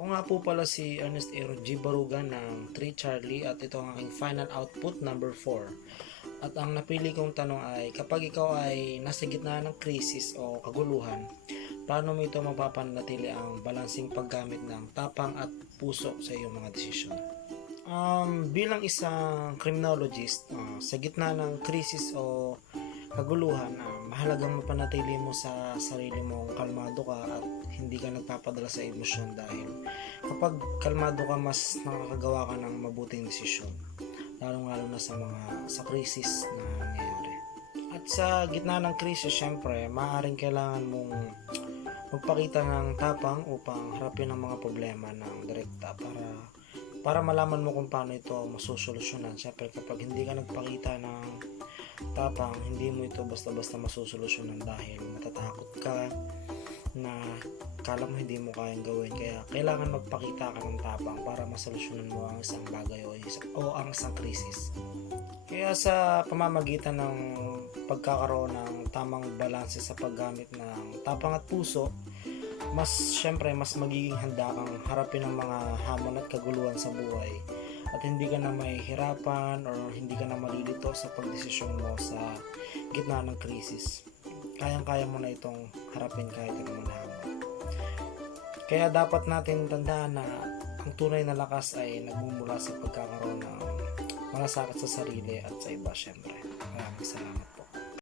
Ako nga po pala si Ernest Aaron G. Barugan ng 3 Charlie at ito ang aking final output number 4. At ang napili kong tanong ay kapag ikaw ay nasa gitna ng krisis o kaguluhan, paano mo ito mapapanatili ang balansing paggamit ng tapang at puso sa iyong mga desisyon? Um, bilang isang criminologist, uh, sa gitna ng krisis o kaguluhan, uh, mahalagang mapanatili mo sa sarili mong kalmado ka at hindi ka nagpapadala sa emosyon dahil kapag kalmado ka, mas nakakagawa ka ng mabuting desisyon. Lalong-lalo na sa mga sa krisis na nangyayari. At sa gitna ng krisis, syempre, maaaring kailangan mong magpakita ng tapang upang harapin ang mga problema ng direkta para para malaman mo kung paano ito masusolusyonan. Siyempre, kapag hindi ka nagpakita ng tapang, hindi mo ito basta-basta masusolusyonan dahil matatakot ka na kala mo hindi mo kayang gawin. Kaya, kailangan magpakita ka ng tapang para masolusyonan mo ang isang bagay o, isa, o ang isang krisis. Kaya sa pamamagitan ng pagkakaroon ng tamang balanse sa paggamit ng tapang at puso, mas syempre mas magiging handa kang harapin ang mga hamon at kaguluhan sa buhay at hindi ka na mahihirapan or hindi ka na malilito sa pagdesisyon mo sa gitna ng krisis. Kayang-kaya mo na itong harapin kahit anong hamon. Kaya dapat natin tandaan na ang tunay na lakas ay nagmumula sa pagkakaroon ng malasakit sa sarili at sa iba syempre. Maraming salamat.